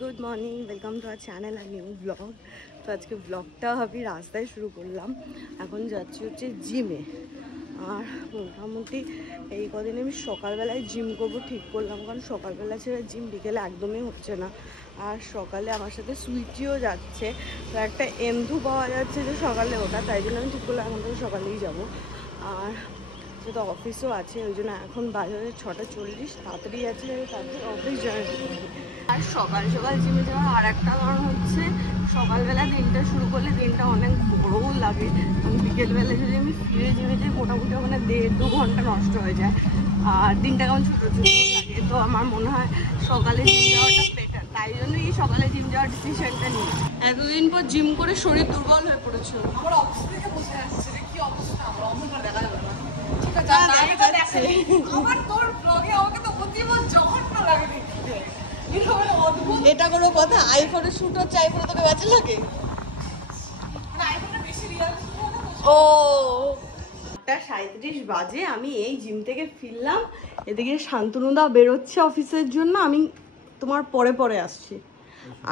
Good morning, welcome to our channel আর new vlog. তো আজকে ব্লগটা আমি রাস্তায় শুরু করলাম। এখন যাচ্ছি হচ্ছে জিমে। আর মোটামুটি এই কদিন আমি সকালবেলায় জিম করবো ঠিক করলাম, কারণ সকালবেলা ছেড়ে জিম বিকেলে একদমই হচ্ছে না। আর সকালে আমার সাথে সুইটিও যাচ্ছে, তো একটা এন্ধু পাওয়া যাচ্ছে যে সকালে ওটা, তাই জন্য আমি ঠিক করলাম এখন থেকে সকালেই যাবো। আর তো অফিসও আছে, ওই জন্য এখন বাজারে 6:40, তাড়াতাড়ি আছে, তারপরে অফিস জয়েন করবো। আর সকাল সকাল জিমে যাওয়ার আর একটা কারণ হচ্ছে সকালবেলা দিনটা শুরু করলে দিনটা অনেক বড়ও লাগে। বিকেলবেলা যদি আমি ফিরে জিমে যাই মোটামুটি ওখানে 1.5-2 ঘন্টা নষ্ট হয়ে যায়, আর দিনটা কেমন ছোটো ছোটো লাগে। তো আমার মনে হয় সকালে জিম যাওয়াটা বেটার, তাই জন্যই সকালে জিম যাওয়ার ডিসিশনটা নিই। এতদিন পর জিম করে শরীর দুর্বল হয়ে পড়েছে। আমার অফিস থেকে বসে আসছে কি অবস্থা, আমার অন্ধকার দেখা যাবে না। এটা কোনো কথা? আইফোনে শুট হচ্ছে, আইফোনে তোকে বাজে লাগে? ও 8:37 বাজে, আমি এই জিম থেকে ফিরলাম। এদিকে শান্তনুদা বেরোচ্ছে অফিসের জন্য, আমি তোমার পরে পরে আসছি।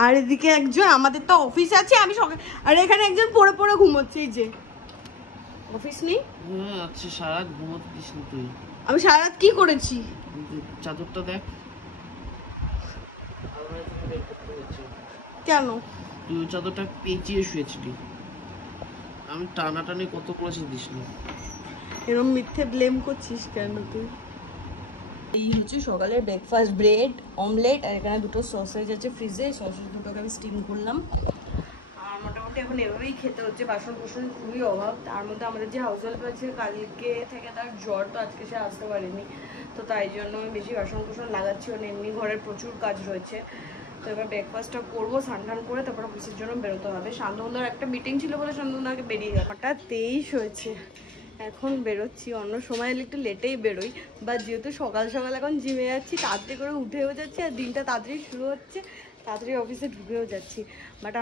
আর এদিকে একজন, আমাদের তো অফিস আছে, আমি সকাল, আর এখানে একজন পরে পরে ঘুমোচ্ছে। এই যে অফিস নেই। আচ্ছা, সারা ঘুমোতে দিস না তুই? আমি সারা রাত কি করেছি? চাদরটা দেখ। কেন? তুই চাদরটা পেঁচিয়ে শুয়েছিলি, আমি টানাটানি কত করেছি দিস না। এরকম মিথ্যে ব্লেম করছিস কেন তুই? এই হচ্ছে সকালের ব্রেকফাস্ট, ব্রেড অমলেট, আর এখানে দুটো সসেজ আছে ফ্রিজে, সসেজ দুটোকে আমি স্টিম করলাম। আর মোটামুটি এখন এভাবেই খেতে হচ্ছে, বাসন কোসন খুবই অভাব। তার মধ্যে আমাদের যে হাউস হেল্প আছে কালকে থেকে তার জ্বর, তো আজকে সে আসতে পারেনি, তো তাই জন্য আমি বেশি বাসন কোসন লাগাচ্ছি না, এমনি ঘরের প্রচুর কাজ রয়েছে। তো এবার ব্রেকফাস্টটা করবো, স্নান করে তারপর অফিসের জন্য বেরোতে হবে। শান্তনুদার একটা মিটিং ছিল বলে শান্তনুদাকে বেরিয়ে গেল। হঠাৎ 23 হয়েছে, এখন বেরোচ্ছি। অন্য সময় এলে একটু লেটেই বেরোই, বা যেহেতু সকাল সকাল এখন জিমে যাচ্ছি, তাড়াতাড়ি করে উঠেও যাচ্ছি, আর দিনটা তাড়াতাড়ি শুরু হচ্ছে, তাড়াতাড়ি অফিসে ঢুকেও যাচ্ছি। বাট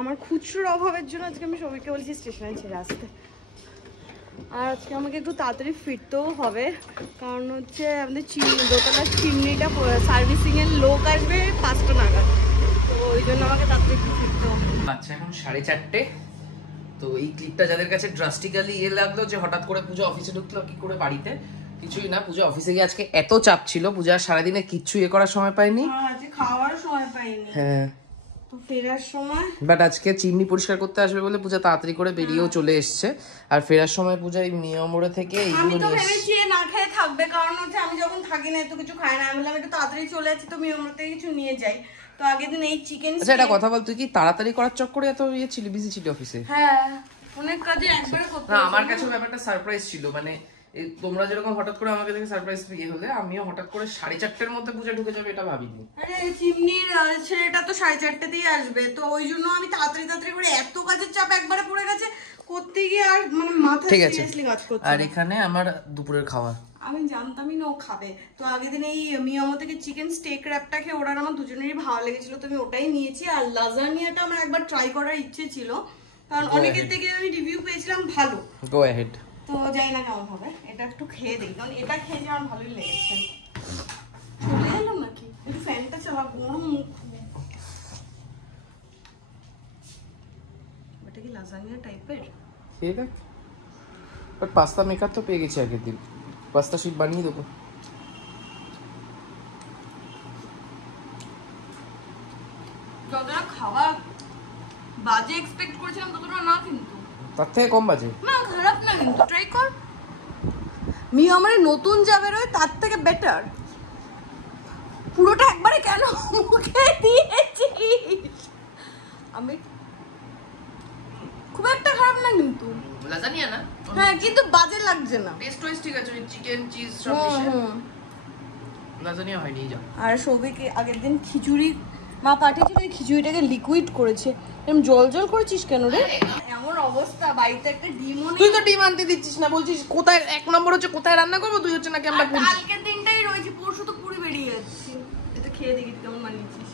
আমার খুচরোর অভাবের জন্য আজকে আমি সবাইকে বলছি স্টেশনে ছেড়ে আসতে। আর আজকে আমাকে একটু তাড়াতাড়ি ফিরতেও হবে, কারণ হচ্ছে আমাদের দোতলার চিমনিটা সার্ভিসিংয়ের লোক আসবে 5টা নাগাদ, তো ওই জন্য আমাকে তাড়াতাড়ি একটু ফিরতে হবে। আচ্ছা, এখন 4:30। তো এই ক্লিপটা যাদের কাছে ড্রাস্টিক্যালি লাগলো যে হঠাৎ করে পূজা অফিসে ঢুকলো কি করে বাড়িতে, কিছুই না। পূজা অফিসে গিয়ে আজকে এত চাপ ছিল, পূজা সারাদিনে কিচ্ছু করার সময় পায়নি, খাওয়ার সময় পাইনি। হ্যাঁ, ফেরার সময় বাট আজকে চিমনি পরিষ্কার করতে আসবে বলে পূজা তাড়াতাড়ি করে বেরিয়েও চলে এসছে। আর ফেরার সময় পূজা এই নিয়মরে থেকে আমি তো ভেবেছি না খেয়ে থাকবে, কারণ হচ্ছে আমি যখন থাকি না এত কিছু খাই না, আমি বললাম একটু তাড়াতাড়ি চলে যাচ্ছি তো নিয়মরে থেকে কিছু নিয়ে যাই। তো আগের দিন এই চিকেন। আচ্ছা, এটা কথা বল, তুই কি তাড়াতাড়ি করার চক্করে এত ছিলি, বিজি ছিলি অফিসে? হ্যাঁ, অনেক কাজে একবারে করতে। না, আমার কাছে ব্যাপারটা সারপ্রাইজ ছিল, মানে তোমরা যেরকম হঠাৎ করে আমাকে দেখে সারপ্রাইজ হলে, আমিও হঠাৎ করে 4:30-এর মধ্যে পূজা ঢুকে যাবে এটা ভাবিনি। আরে চিমনির ছেলেটা তো 4:30-তেই আসবে, তো ওই জন্য আমি তাড়াতাড়ি করে, এত কাজের চাপ একবারে পড়ে গেছে করতে গিয়ে, আর মানে মাথা সিরিয়াসলি কাজ করছে। আর এখানে আমার দুপুরের খাওয়া, আমি জানতামই না ও খাবে। তো আগের দিন এই মিয়ামো থেকে চিকেন স্টেক র্যাপটা খেয়ে ওরা আমার দুজনেরই ভালো লেগেছিল, তো আমি ওটাই নিয়েছি। আর লাজানিয়াটা আমার একবার ট্রাই করার ইচ্ছে ছিল, কারণ অনেকের থেকে আমি রিভিউ পেয়েছিলাম ভালো। Go ahead. তো জানি না কেমন হবে, এটা একটু খেয়ে দেখি, কারণ এটা খেয়ে যে আমার ভালোই লেগেছে। চলে এলাম নাকি? একটু ফ্যানটা চালা, গরম মুখ। এটা কি লাজানিয়া টাইপের? খেয়ে দেখ। বাট পাস্তা মেকার তো পেয়ে গেছি আগের দিন, পাস্তা শিট বানিয়ে দেবো। যতটা খাওয়া বাজে এক্সপেক্ট করেছিলাম ততটা না, কিন্তু তার থেকে কম বাজে না, খারাপ না, কিন্তু ট্রাই কর। মিয়ামারে নতুন যা বেরোয় তার থেকে বেটার। পুরোটা একবারে কেন মুখে দিয়েছি আমি? খুব একটা খারাপ না কিন্তু, লাজানিয়া না? হ্যাঁ, কিন্তু বাজে লাগছে না, টেস্ট ওয়াইজ ঠিক আছে, চিকেন চিজ সব মিশে। লাজানিয়া হয়নি যা। আর সৌভিকে আগের দিন খিচুড়ি মা পাঠিয়েছিল, এই খিচুড়িটাকে লিকুইড করেছে। এরকম জল জল করেছিস কেন রে? এমন অবস্থা, বাড়িতে একটা ডিমও নেই। তুই তো ডিম আনতে দিচ্ছিস না, বলছিস কোথায়, 1 নম্বর হচ্ছে কোথায় রান্না করবো, তুই হচ্ছে নাকি আমরা পুরি। কালকের দিনটাই রয়েছে, পরশু তো পুরি বেরিয়ে যাচ্ছি। এটা খেয়ে দেখি কেমন বানিয়েছিস।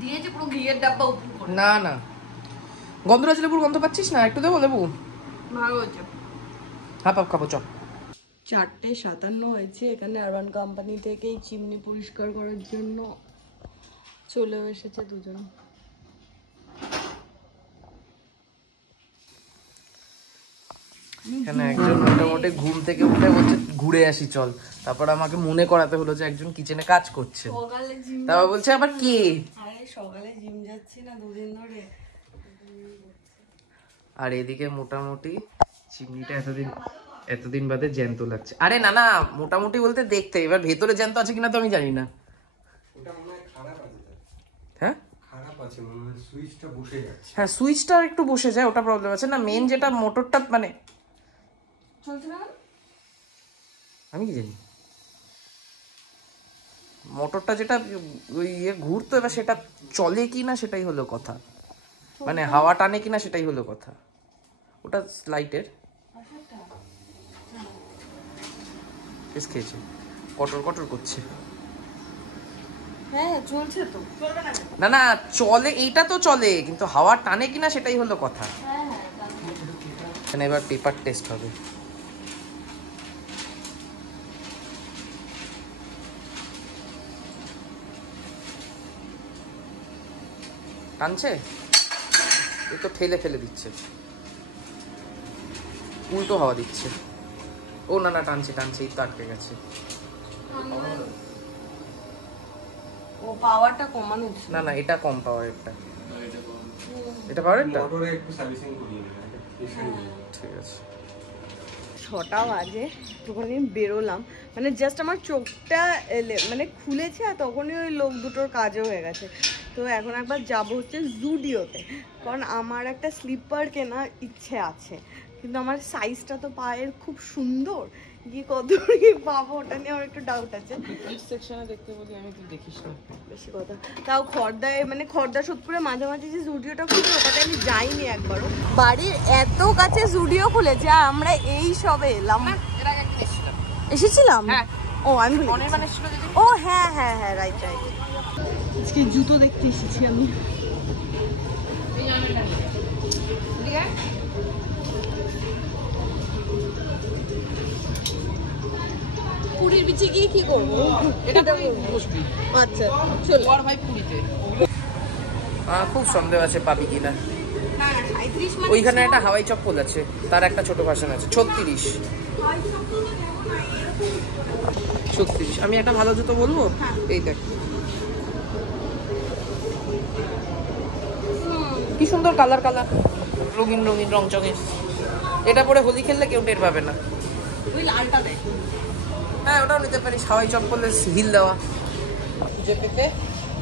দিয়েছে পুরো ঘিয়ের ডাব্বা উপর করে। না না, গন্ধরাজ লেবুর গন্ধ পাচ্ছিস না? একটু দেবো লেবু? ভালো হচ্ছে। হাফ হাফ খাবো, চপ। 4:57 হয়েছে। এখানে আরবান কোম্পানি থেকে এই চিমনি পরিষ্কার করার জন্য চলেও এসেছে দুজন। এখানে একজন মোটামুটি ঘুম থেকে উঠে বলছে ঘুরে আসি চল, তারপর আমাকে মনে করাতে হলো যে একজন কিচেনে কাজ করছে। সকালে জিম, তারপর বলছে আবার কে? আরে সকালে জিম যাচ্ছি না দুদিন ধরে। আর এদিকে মোটামুটি চিমনিটা এতদিন বাদে জ্যান্ত লাগছে। আরে না না, মোটামুটি বলতে দেখতে, এবার ভেতরে জ্যান্ত আছে কিনা তো আমি জানি না। হ্যাঁ হ্যাঁ, সুইচটা একটু বসে যায়, ওটা প্রবলেম আছে না। মেন যেটা মোটরটা মানে আমি কি জানি, মোটরটা যেটা ওই ঘুরতো, এবার সেটা চলে কি না সেটাই হলো কথা, মানে হাওয়া টানে কিনা সেটাই হলো কথা। ওটা লাইটের খেয়েছে, কটর কটর করছে। হ্যাঁ চলছে তো, চলবে না? না না চলে, এইটা তো চলে, কিন্তু হাওয়া টানে কিনা সেটাই হলো কথা। এবার পেপার টেস্ট হবে। টানছে, এ তো ঠেলে ফেলে দিচ্ছে, উল্টো হাওয়া দিচ্ছে। ও না না, টানছে টানছে, এই তো আটকে গেছে। ও পাওয়ারটা কমানো ছিল। না না, এটা কম পাওয়ারেরটা, এটা পাওয়ারেরটা ঠিক আছে। 6টা বাজে, তখনই বেরোলাম, মানে জাস্ট আমার চোখটা মানে খুলেছে আর তখনই ওই লোক দুটোর কাজও হয়ে গেছে। তো এখন একবার যাবো হচ্ছে জুডিওতে, কারণ আমার একটা স্লিপার কেনার ইচ্ছে আছে, কিন্তু আমার সাইজটা তো পায়ের খুব সুন্দর, গিয়ে কত পাবো ওটা নিয়ে আমার একটু ডাউট আছে। কিডস সেকশনে দেখতে বলি, আমি তো দেখিস না বেশি কথা। তাও খড়দায় মানে খড়দা সোদপুরে মাঝামাঝি যে জুডিওটা খুলছে ওটাতে আমি যাইনি একবারও। বাড়ির এত কাছে জুডিও খুলেছে আর আমরা এই সবে এলাম। এসেছিলাম? হ্যাঁ। ও আমি অনির্বাণ এসেছিল দিদি। ও হ্যাঁ হ্যাঁ হ্যাঁ, রাইট রাইট। আজকে জুতো দেখতে এসেছি আমি। পুরীর বিচে গিয়ে কি করবো? এটা বসবি। আচ্ছা চলো। ওর ভাই পুরীতে। খুব সন্দেহ আছে পাবি কিনা। ওইখানে একটা হাওয়াই চপ্পল আছে, তার একটা ছোট ভার্সন আছে 36। আমি একটা ভালো জুতো বলবো, এই দেখ কি সুন্দর কালার কালার, রঙিন রঙিন রং চঙের। এটা পরে হোলি খেললে কেউ টের পাবে না। ওই লালটা দেখ। হ্যাঁ ওটাও নিতে পারিস, হাওয়াই চপ্পলের হিল দেওয়া। খুঁজে পেতে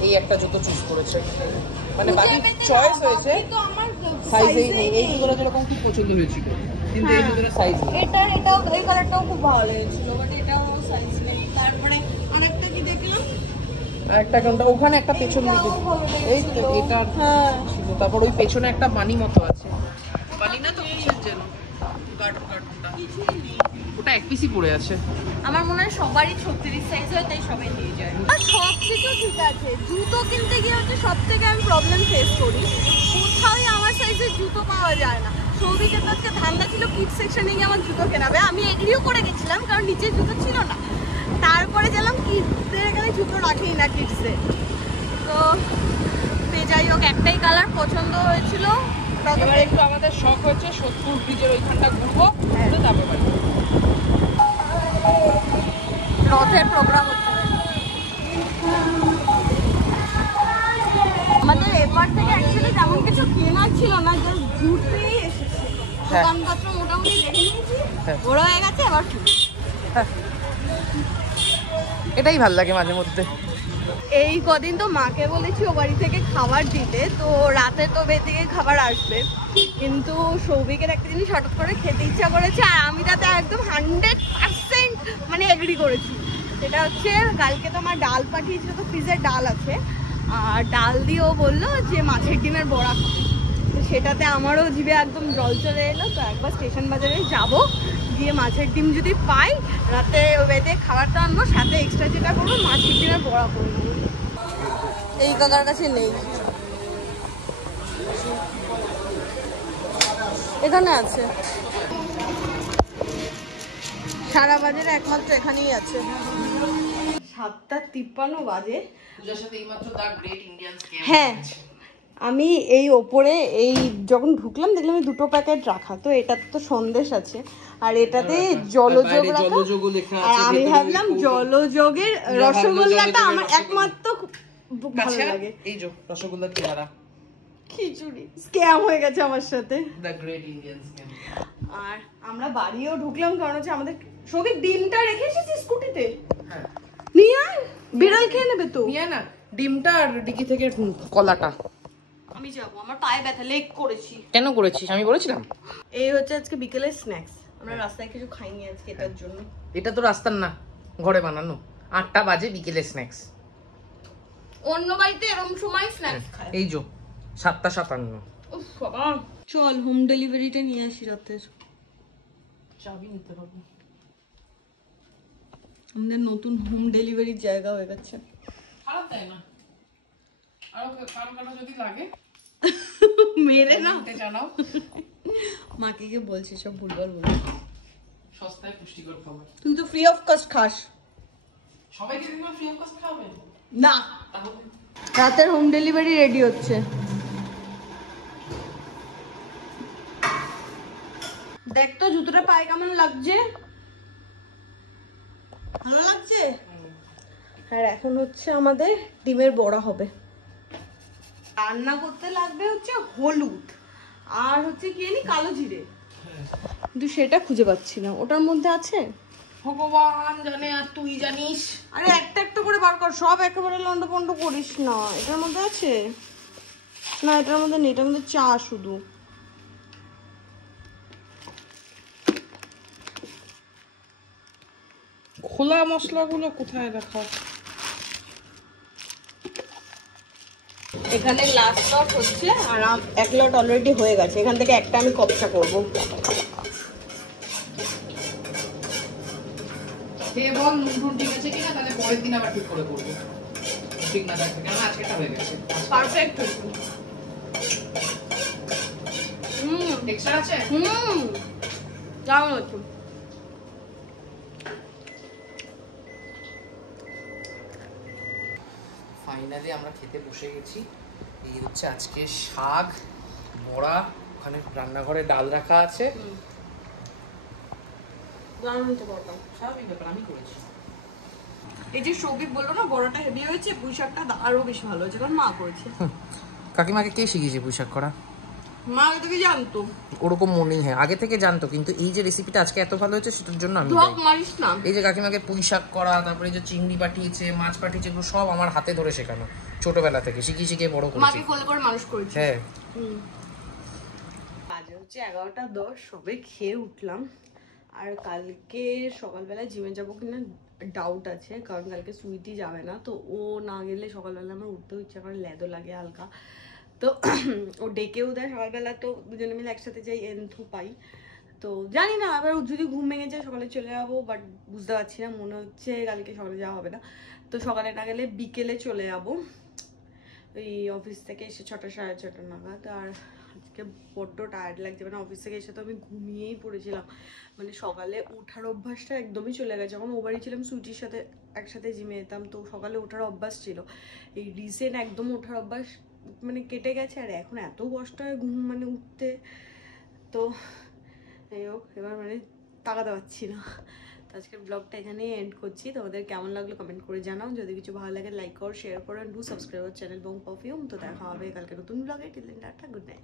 এই একটা জুতো চুজ করেছে, মানে বাকি চয়েস হয়েছে, সাইজেই নেই। এই জুতোটা যেরকম খুব পছন্দ হয়েছিল, কিন্তু এই জুতোটা সাইজ নেই। এটাও এই কালারটাও খুব ভালো লেগেছিল, বাট এটাও সাইজ নেই। তারপরে আরেকটা কি দেখলাম, একটা কোনটা ওখানে একটা পেছন দিকে, এই তো এটা ছিল। তারপর ওই পেছনে একটা বানি মতো আছে, বানি না তো কি যেন কার্টুনটা, ওটা এক পিসই পড়ে আছে। আমার মনে হয় সবারই 36 সাইজ হয়, তাই সবাই নিয়ে যায়। আর সব কিছু ঠিক আছে, জুতো কিনতে গিয়ে হচ্ছে সব থেকে আমি প্রবলেম ফেস করি, কোথাওই আমার সাইজের জুতো পাওয়া যায় না। সৌভিকের কাছে ধান্দা ছিল কিডস সেকশনে গিয়ে আমার জুতো কেনাবে, আমি এগ্রিও করে গেছিলাম কারণ নিচের জুতো ছিল না। তারপরে গেলাম কিডসদের এখানে জুতো রাখেই না কিডসদের, তো যাই হোক একটাই কালার পছন্দ হয়েছিল। এবার একটু আমাদের শখ হচ্ছে সোদপুর ব্রিজের ওইখানটা ঘুরবো, তারপর বাড়ি। রথের প্রোগ্রাম হচ্ছে আমাদের এবার থেকে, অ্যাকচুয়ালি তেমন কিছু কেনার ছিল না, জাস্ট ঘুরতেই এসেছি। দোকানপত্র মোটামুটি দেখে নিয়েছি, বড় হয়ে গেছে এবার। এটাই ভাল লাগে মাঝে মধ্যে। এই কদিন তো মাকে বলেছি ও বাড়ি থেকে খাবার দিতে, তো রাতে তো থেকে খাবার আসবে, কিন্তু সৌভিকের একটা জিনিস হঠাৎ করে খেতে ইচ্ছা করেছে আর আমি তাতে একদম 100% মানে এগ্রি করেছি। সেটা হচ্ছে কালকে তো আমার ডাল পাঠিয়েছিল, তো ফ্রিজের ডাল আছে, আর ডাল দিয়ে ও বললো যে মাছের ডিমের বড়া খাবে, তো সেটাতে আমারও জিভে একদম জল চলে এলো। তো একবার স্টেশন বাজারে যাবো, গিয়ে মাছের ডিম যদি পাই রাতে ওইতে খাবারটা আনবো, সাথে এক্সট্রা যেটা করবো মাছের ডিমের বড়া করবো। এই কাকার কাছে নেই, এখানে আছে। সারা বাজারে একমাত্র এখানেই আছে। 7:53 বাজে। পূজার সাথে এইমাত্র দা গ্রেট ইন্ডিয়ান স্ক্যাম। হ্যাঁ, আমি এই ওপরে এই যখন ঢুকলাম দেখলাম এই 2টো প্যাকেট রাখা, তো এটাতে তো সন্দেশ আছে আর এটাতে জলযোগ রাখা। আর আমি ভাবলাম জলযোগের রসগোল্লাটা আমার একমাত্র ভালো লাগে। এই যে রসগোল্লা চেহারা খিচুড়ি স্ক্যাম হয়ে গেছে আমার সাথে, দা গ্রেট ইন্ডিয়ান স্ক্যাম। আর আমরা বাড়িও ঢুকলাম কারণ হচ্ছে আমাদের সবই ডিমটা রেখে এসেছি স্কুটিতে। হ্যাঁ, নিয়ে আয়, বিড়াল খেয়ে নেবে তো। নিয়ে না ডিমটা আর ডিকি থেকে কলাটা। আমি যাবো, আমার পায়ে ব্যথা, লেগ করেছি। কেন করেছিস? আমি বলেছিলাম। এই হচ্ছে আজকে বিকেলের স্ন্যাক্স। আমরা রাস্তায় কিছু খাইনি আজকে এটার জন্য। এটা তো রাস্তার না, ঘরে বানানো। 8টা বাজে, বিকেলের স্ন্যাক্স। অন্য বাড়িতে এরকম সময় স্ন্যাক্স খায়। এই যে 7:57। উফ বাবা, চল হোম ডেলিভারিটা নিয়ে আসি রাতের। চাবি নিতে হবে। আমাদের নতুন হোম ডেলিভারির জায়গা হয়ে গেছে। খারাপ তাই না? আর কারো যদি লাগে মেরে না জানাও। মাকে গিয়ে বলছি সব ভুলভাল বলে। সস্তায় পুষ্টিকর খাবার। তুই তো ফ্রি অফ কস্ট খাস। সবাইকে দিন ফ্রি অফ কস্ট খাওয়াবেন না? তাহলে রাতের হোম ডেলিভারি রেডি হচ্ছে। দেখ তো জুতোটা পায়ে কেমন লাগছে? ভালো লাগছে? আর এখন হচ্ছে আমাদের ডিমের বড়া হবে। রান্না করতে লাগবে হচ্ছে হলুদ আর হচ্ছে কি জানি কালো জিরে, কিন্তু সেটা খুঁজে পাচ্ছি না। ওটার মধ্যে আছে? ভগবান জানে আর তুই জানিস। আরে একটা একটা করে বার কর, সব একেবারে লন্ড পন্ড করিস না। এটার মধ্যে আছে না? এটার মধ্যে নেই, এটার মধ্যে চা শুধু। খোলা মশলাগুলো কোথায় রাখা? এখানে লাস্ট লট হচ্ছে আর এক লট অলরেডি হয়ে গেছে। এখান থেকে একটা আমি কপসা করব। খেয়ে বল নুন ঠিক আছে কিনা, তাহলে পরের দিন আবার ঠিক করে করবো। ঠিক না থাকবে কেন, আজকেটা হয়ে গেছে পারফেক্ট। টেক্সচার আছে। কেমন হচ্ছে? ফাইনালি আমরা খেতে বসে গেছি। এই হচ্ছে আজকে শাক, বড়া, ওখানে রান্নাঘরে ডাল রাখা আছে। স্বাভাবিক ব্যাপার, আমি করেছি। এই যে সৌভিক বললো না বড়াটা হেভি হয়েছে, পুঁই শাকটা আরো বেশি ভালো হয়েছে কারণ মা করেছে। কাকিমাকে কে শিখিয়েছে পুঁই শাক করা? মা আগে থেকে জানতো। ওরকম মনেই হয় আগে থেকে জানতো, কিন্তু এই যে রেসিপিটা আজকে এত ভালো হয়েছে সেটার জন্য আমি ধক মারিস না। এই যে কাকিমাকে পুঁই শাক করা, তারপরে এই যে চিংড়ি পাঠিয়েছে, মাছ পাঠিয়েছে, এগুলো সব আমার হাতে ধরে শেখানো। ছোটবেলা থেকে শিখিয়ে শিখিয়ে বড় করেছি। মাকে কোলে করে মানুষ করেছি। হ্যাঁ। বাজে হচ্ছে 11:10, সবে খেয়ে উঠলাম। আর কালকে সকালবেলা জিমে যাবো কিনা ডাউট আছে, কারণ কালকে সুইটি যাবে না। তো ও না গেলে সকালবেলা আমার উঠতেও ইচ্ছা করে, লেদও লাগে হালকা। তো ও ডেকেও দেয় সকালবেলা, তো দুজনে মিলে একসাথে যাই, এন্থু পাই। তো জানি না আবার যদি ঘুম ভেঙে যায় সকালে চলে যাবো, বাট বুঝতে পারছি না। মনে হচ্ছে কালকে সকালে যাওয়া হবে না। তো সকালে না গেলে বিকেলে চলে যাবো, ওই অফিস থেকে এসে 6টা সাড়ে 6টা নাগাদ। আর আজকে বড্ড টায়ার্ড লাগছে, মানে অফিস থেকে এসে তো আমি ঘুমিয়েই পড়েছিলাম। মানে সকালে ওঠার অভ্যাসটা একদমই চলে গেছে। যখন ও বাড়ি ছিলাম সুইটির সাথে একসাথে জিমে যেতাম, তো সকালে ওঠার অভ্যাস ছিল। এই রিসেন্ট একদম ওঠার অভ্যাস মানে কেটে গেছে। আর এখন এত কষ্ট হয় ঘুম মানে উঠতে। তো যাই হোক, এবার মানে তাকাতে পারছি না। তো আজকের ব্লগটা এখানে এন্ড করছি। তোমাদের কেমন লাগলো কমেন্ট করে জানাও। যদি কিছু ভালো লাগে লাইক করো, শেয়ার করো, do subscribe channel Bong perfume. তো দেখা হবে কালকে নতুন ব্লগে। Till then tata, good night.